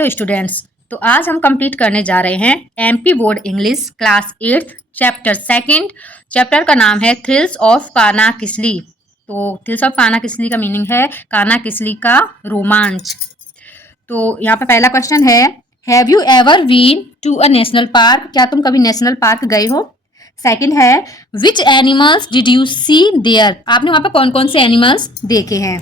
Hello students. तो आज हम कंप्लीट करने जा रहे हैं MP board English class 8 chapter second. Chapter का नाम है थ्रिल्स ऑफ काना किसली। तो थ्रिल्स ऑफ काना किसली का मीनिंग है काना किसली का रोमांच। तो यहाँ पे पहला क्वेश्चन है, have you ever been to a national park? क्या तुम कभी नेशनल पार्क गए हो? सेकंड है, which animals did you see there? आपने वहाँ पे कौन कौन से एनिमल्स देखे हैं?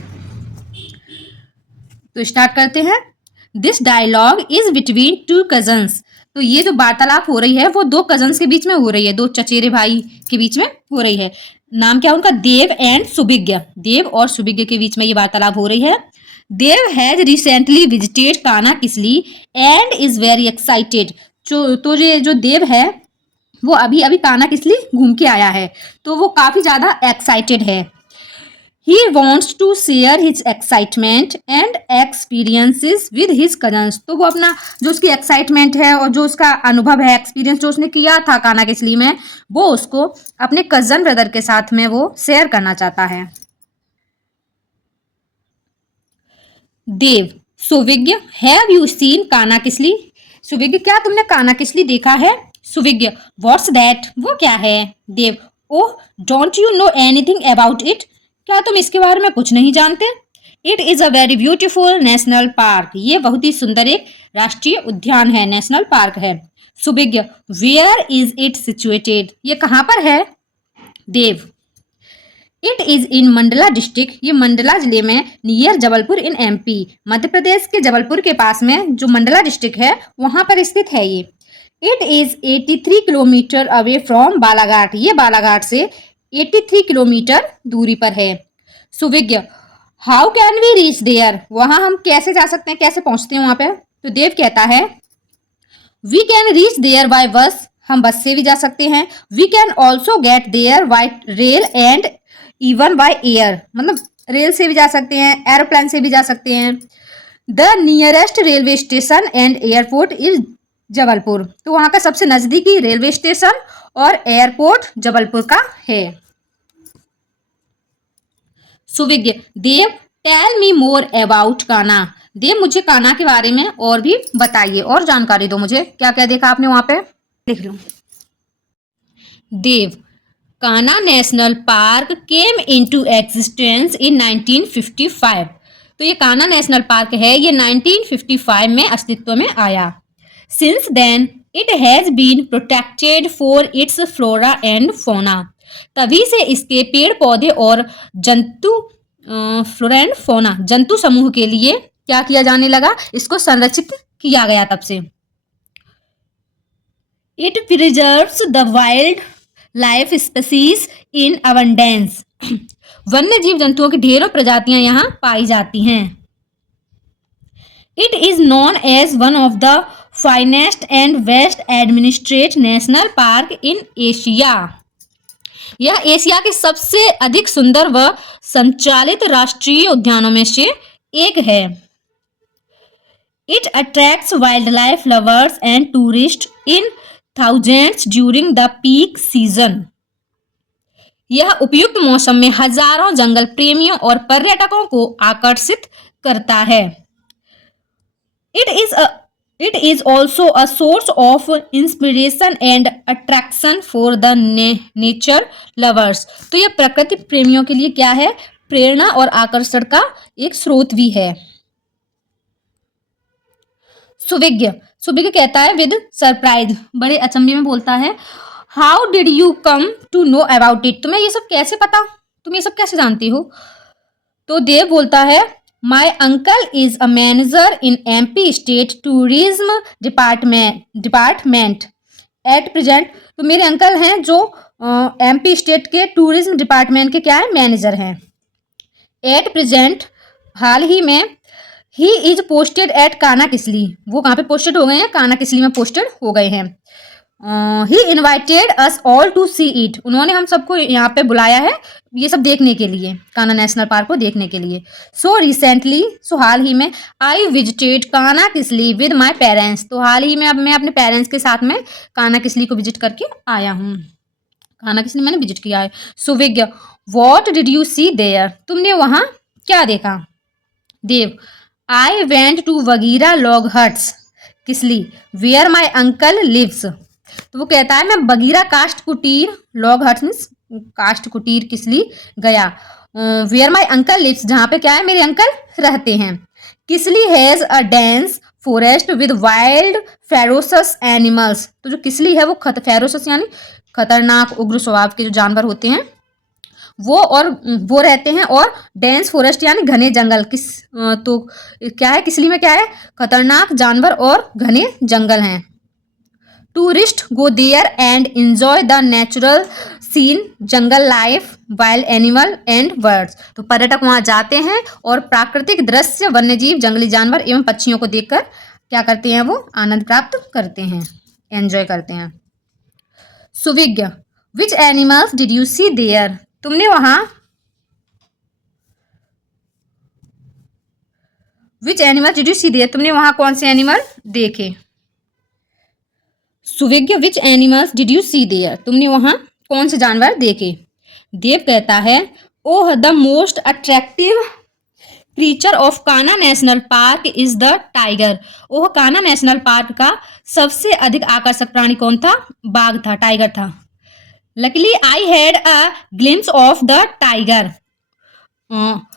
तो स्टार्ट करते हैं। This dialogue is between two cousins. तो ये जो वार्तालाप हो रही है वो दो कजन्स के बीच में हो रही है, दो चचेरे भाई के बीच में हो रही है। नाम क्या उनका? देव एंड सुभिज्ञ। देव और सुभिज्ञ के बीच में ये वार्तालाप हो रही है। देव हैज रिसेंटली विजिटेड काना Kisli and is very excited. तो ये जो देव है वो अभी अभी काना किसली घूम के आया है, तो वो काफी ज्यादा एक्साइटेड है। He wants to share his excitement and experiences with his cousins। तो वो अपना जो उसकी एक्साइटमेंट है और जो उसका अनुभव है, एक्सपीरियंस जो उसने किया था काना किसली में, वो उसको अपने कजन ब्रदर के साथ में वो शेयर करना चाहता है। Dev, Suvigya, have you seen Kanha Kisli? Suvigya, क्या तुमने काना किसली देखा है? Suvigya, what's that? वो क्या है? Dev, oh don't you know anything about it? क्या तुम इसके बारे में कुछ नहीं जानते? It is a very beautiful national park. ये बहुत ही सुंदर एक राष्ट्रीय उद्यान है, नेशनल पार्क है। Suvigya, where is it situated? ये कहाँ पर है? Dev, it is in Mandla district. ये मंडला जिले में near Jabalpur in MP. Madhya Pradesh के जबलपुर के पास में जो मंडला डिस्ट्रिक्ट है वहां पर स्थित है ये। It is 83 kilometre away from Balaghat. ये बालाघाट से 83 किलोमीटर दूरी पर है। Suvigya, how can we reach there? वहां हम कैसे जा सकते हैं, कैसे पहुंचते हैं वहां पे? तो देव कहता है, we can reach there by bus. हम बस से भी जा सकते हैं। We can also get there by rail and even by air. मतलब रेल से भी जा सकते हैं, एरोप्लेन से भी जा सकते हैं। The nearest railway station and airport is Jabalpur. तो वहां का सबसे नजदीकी रेलवे स्टेशन और एयरपोर्ट जबलपुर का है। सुविज्ञ, देव, टेल मी मोर अबाउट काना। देव, मुझे काना के बारे में और भी बताइए, और जानकारी दो मुझे, क्या क्या देखा आपने वहां पे, देख लो। देव, काना national park came into existence in 1955। तो ये काना नेशनल पार्क है, ये 1955 में अस्तित्व में आया। Since then it has been protected for its flora and fauna. तभी से इसके पेड़ पौधे और जंतु फ्लोरा एंड फोना जंतु समूह के लिए क्या किया जाने लगा? इसको संरक्षित किया गया तब से। It preserves the wild life species in abundance. वन्य जीव जंतुओं की ढेरों प्रजातियां यहाँ पाई जाती हैं। It is known as one of the finest and best administrate national park in Asia. यह एशिया के सबसे अधिक सुंदर व संचालित राष्ट्रीय उद्यानों में से एक है। It attracts wild life lovers and tourist in thousands during the peak season. यह उपयुक्त मौसम में हजारों जंगल प्रेमियों और पर्यटकों को आकर्षित करता है। It is also a source of inspiration and attraction for the nature lovers। तो यह प्रकृति प्रेमियों के लिए क्या है? प्रेरणा और आकर्षण का एक स्रोत भी है। सुविज्ञ, सुविज्ञ कहता है विद सरप्राइज, बड़े अचंभे में बोलता है, how did you come to know about it? तुम्हें ये सब कैसे पता? तुम ये सब कैसे जानती हो? तो देव बोलता है, my uncle is a manager in MP state tourism department at present. तो मेरे अंकल हैं जो एमपी स्टेट के टूरिज्म डिपार्टमेंट के क्या है? मैनेजर हैं। एट प्रेजेंट, हाल ही में। ही इज पोस्टेड एट काना किसली। वो कहाँ पे पोस्टेड हो गए हैं? काना किसली में पोस्टेड हो गए हैं। He invited us all to see it. उन्होंने हम सबको यहाँ पे बुलाया है ये सब देखने के लिए, काना नेशनल पार्क को देखने के लिए। सो रिसेंटली, सो हाल ही में, आई विजिटेड काना किसली विद माई पेरेंट्स। तो हाल ही में अब मैं अपने पेरेंट्स के साथ में काना किसली को विजिट करके आया हूँ। काना किसली मैंने विजिट किया है। Suvigya, what did you see there? तुमने वहाँ क्या देखा? Dev, I went to Baghira log huts Kisli where my uncle lives. तो वो कहता है मैं बगीरा काष्ठ कुटीर, लॉग हट्स मीन्स काष्ठ कुटीर किसली गया, वेयर माई अंकल लिव्स जहाँ पे क्या है मेरे अंकल रहते हैं। Kisli has a dense forest with wild ferocious animals. तो जो किसली है वो फेरोसस यानी खतरनाक उग्र स्वभाव के जो जानवर होते हैं वो रहते हैं, और डेंस फॉरेस्ट यानी घने जंगल। तो क्या है किसली में क्या है, खतरनाक जानवर और घने जंगल हैं। Tourist go there and enjoy the natural scene, jungle life, wild animal and birds. तो पर्यटक वहां जाते हैं और प्राकृतिक दृश्य, वन्यजीव, जंगली जानवर एवं पक्षियों को देखकर क्या करते हैं, वो आनंद प्राप्त करते हैं, एंजॉय करते हैं। Suvigya which animals did you see there. तुमने वहां which animal did you see there, तुमने वहां कौन से एनिमल देखे। Suvigya which animals did you see there, तुमने वहां कौन से जानवर देखे। देव कहता है oh the most attractive creature of Kanha national park is the tiger. Oh Kanha national park का सबसे अधिक आकर्षक प्राणी कौन था, बाघ था, टाइगर था। Luckily I had a glimpse of the tiger.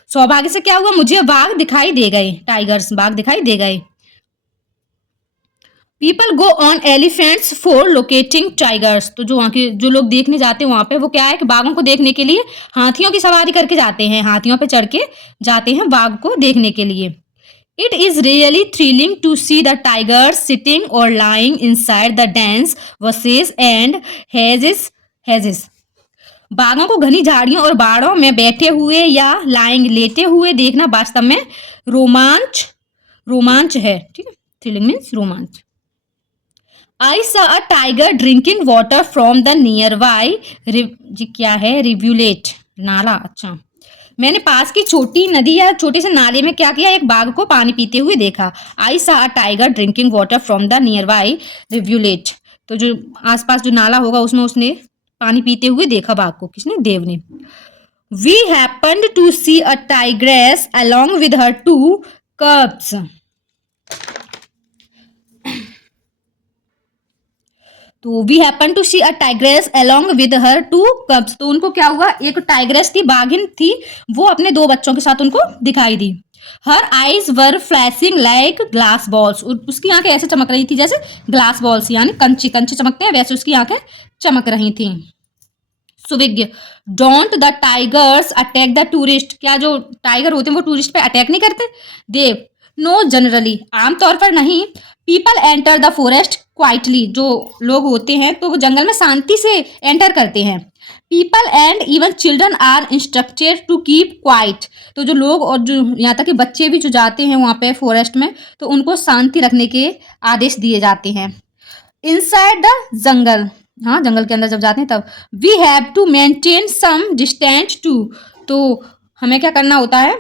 सौभाग्य से क्या हुआ, मुझे बाघ दिखाई दे गए, टाइगर्स बाघ दिखाई दे गए। People go on elephants for locating tigers. तो जो वहाँ के जो लोग देखने जाते हैं वहाँ पे वो क्या है कि बाघों को देखने के लिए हाथियों की सवारी करके जाते हैं, हाथियों पे चढ़ के जाते हैं बाघ को देखने के लिए। It is really thrilling to see the tigers sitting or lying inside the dense woods and hedges. बाघों को घनी झाड़ियों और बाड़ों में बैठे हुए या लाइंग लेटे हुए देखना वास्तव में रोमांच है। ठीक है, थ्रिलिंग मीन्स रोमांच। I saw a tiger drinking water from the nearby, जी क्या है, रिव्यूलेट, नाला। अच्छा, मैंने पास की छोटी नदी या छोटे से नाले में क्या किया, एक बाघ को पानी पीते हुए देखा। I saw a tiger drinking water from the nearby rivulet. तो जो आसपास जो नाला होगा उसमें उसने पानी पीते हुए देखा बाघ को, किसने, देव ने। We happened to see a tigress along with her two cubs. तो we happen to see a tigress along with her two cubs. तो उनको क्या हुआ, एक टाइग्रेस थी, बाघिन थी, वो अपने 2 बच्चों के साथ उनको दिखाई दी। Her eyes were flashing like glass balls. उसकी आंखें ऐसे चमक रही थी जैसे ग्लास बॉल्स यानी कंचे चमकते हैं, वैसे उसकी आंखें चमक रही थी। Suvigya don't the tigers attack the tourist. क्या जो टाइगर होते हैं वो टूरिस्ट पे अटैक नहीं करते। देव नो जनरली, आमतौर पर नहीं। People enter the forest quietly. जो लोग होते हैं तो वो जंगल में शांति से एंटर करते हैं। People and even children are instructed to keep quiet. तो जो लोग और जो यहाँ तक कि बच्चे भी जो जाते हैं वहाँ पे फॉरेस्ट में तो उनको शांति रखने के आदेश दिए जाते हैं। इनसाइड द जंगल, हाँ जंगल के अंदर जब जाते हैं तब। We have to maintain some distance too. तो हमें क्या करना होता है,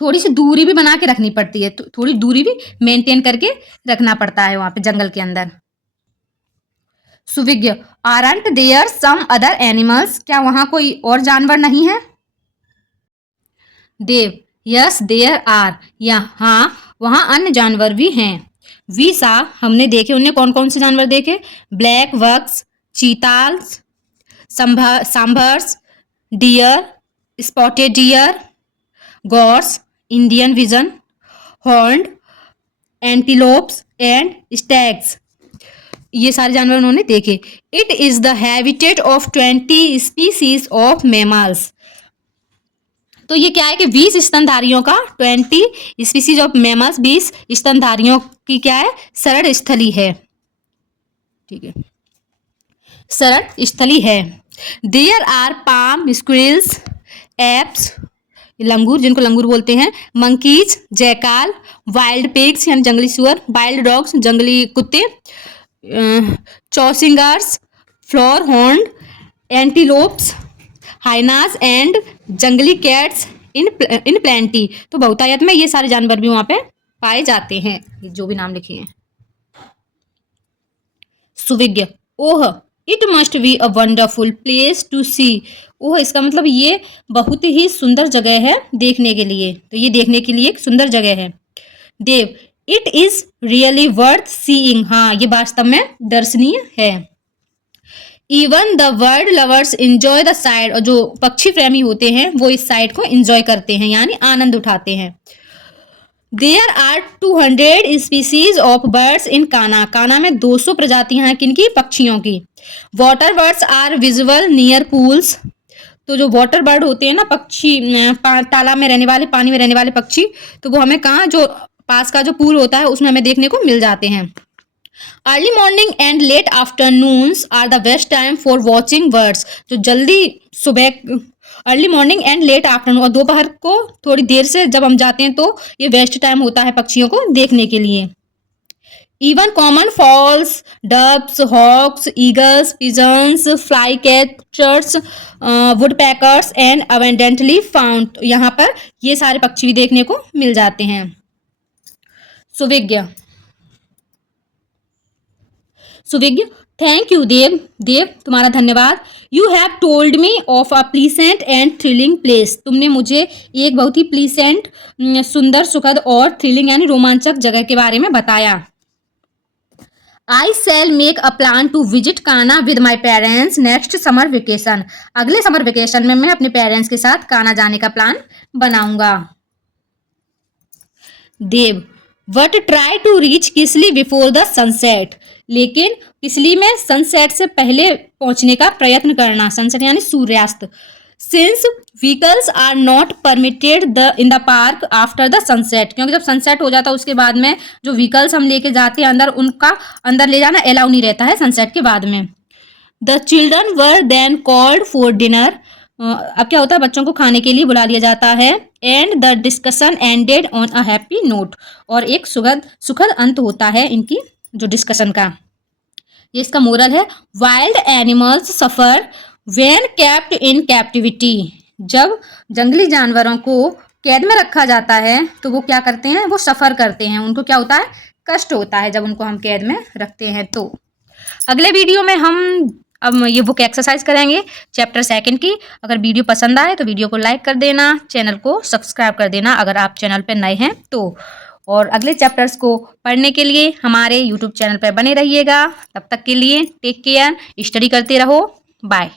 थोड़ी सी दूरी भी बना के रखनी पड़ती है, तो थोड़ी दूरी भी मेंटेन करके रखना पड़ता है वहां पे जंगल के अंदर। Suvigya aren't there some other animals. क्या वहां कोई और जानवर नहीं है। देव यस देयर आर, यहाँ वहां अन्य जानवर भी हैं। वी सा हमने देखे, उन्हें कौन कौन से जानवर देखे, black bucks, chitals, sambars, deer, spotted deer, gaurs, Indian bison, horned, antelopes and stags. ये सारे जानवर उन्होंने देखे। It is the habitat of 20 species of mammals. तो ये क्या है कि 20 स्तनधारियों का, 20 स्पीसीज ऑफ मैमल्स, 20 स्तनधारियों की क्या है, शरण स्थली है। ठीक है, शरण स्थली है। There are palm squirrels, apes, langur जिनको लंगूर बोलते हैं, मंकीज, जैकाल, वाइल्ड पिग्स यानी जंगली सुअर, वाइल्ड डॉग्स जंगली कुत्ते, chausinghas, four horned, antelopes, hyenas and जंगली कैट्स इन प्लेंटी। तो बहुतायत में ये सारे जानवर भी वहां पे पाए जाते हैं, जो भी नाम लिखे हैं। Suvigya oh it must be a wonderful place to see. Oh इसका मतलब ये बहुत ही सुंदर जगह है देखने के लिए, तो ये देखने के लिए एक सुंदर जगह है। Dev, it is really worth seeing, हाँ ये वास्तव में दर्शनीय है। Even the bird lovers enjoy the sight, और जो पक्षी प्रेमी होते हैं वो इस साइट को इंजॉय करते हैं यानी आनंद उठाते हैं। There are 200 species of birds in Kanha, Kanha में 200 प्रजातियां हैं किनकी, पक्षियों की। Water birds are visible near pools, तो जो वाटर बर्ड होते हैं ना पक्षी, तालाब में रहने वाले, पानी में रहने वाले पक्षी, तो वो हमें कहाँ, जो पास का जो पूल होता है उसमें हमें देखने को मिल जाते हैं। Early morning and late afternoons are the best time for watching birds, जो जल्दी सुबह, early morning and late afternoon, और दोपहर को थोड़ी देर से जब हम जाते हैं तो ये बेस्ट टाइम होता है पक्षियों को देखने के लिए। Even common fowls, doves, hawks, eagles, pigeons, fly catchers, woodpeckers and abundantly found, यहाँ पर ये सारे पक्षी भी देखने को मिल जाते हैं। सुविज्ञ, सुविज्ञ, थैंक यू देव, देव तुम्हारा धन्यवाद। You have told me of a pleasant and thrilling place, तुमने मुझे एक बहुत ही प्लीसेंट, सुंदर, सुखद और थ्रिलिंग यानी रोमांचक जगह के बारे में बताया। I shall make a plan to visit Kanha with my parents next summer vacation, अगले समर वेकेशन में मैं अपने पेरेंट्स के साथ काना जाने का प्लान बनाऊंगा। Dev, but try to reach Kisli before the sunset, लेकिन किसली में सनसेट से पहले पहुंचने का प्रयत्न करना, सनसेट यानी सूर्यास्त। Since vehicles are not permitted the in the park after the sunset, क्योंकि जब सनसेट हो जाता है उसके बाद में जो व्हीकल्स हम लेके जाते हैं अंदर, उनका अंदर ले जाना अलाउ नहीं रहता है सनसेट के बाद में। The children were then called for dinner, अब क्या होता है, बच्चों को खाने के लिए बुला लिया जाता है। And the discussion ended on a happy note, और एक सुखद अंत होता है इनकी जो डिस्कशन का। ये इसका मोरल है, wild animals suffer when kept in captivity, जब जंगली जानवरों को कैद में रखा जाता है तो वो क्या करते हैं, वो सफ़र करते हैं, उनको क्या होता है, कष्ट होता है जब उनको हम कैद में रखते हैं। तो अगले वीडियो में हम अब ये बुक एक्सरसाइज करेंगे चैप्टर 2 की। अगर वीडियो पसंद आए तो वीडियो को लाइक कर देना, चैनल को सब्सक्राइब कर देना अगर आप चैनल पर नए हैं तो, और अगले चैप्टर्स को पढ़ने के लिए हमारे यूट्यूब चैनल पर बने रहिएगा। तब तक के लिए टेक केयर, स्टडी करते रहो, बाय।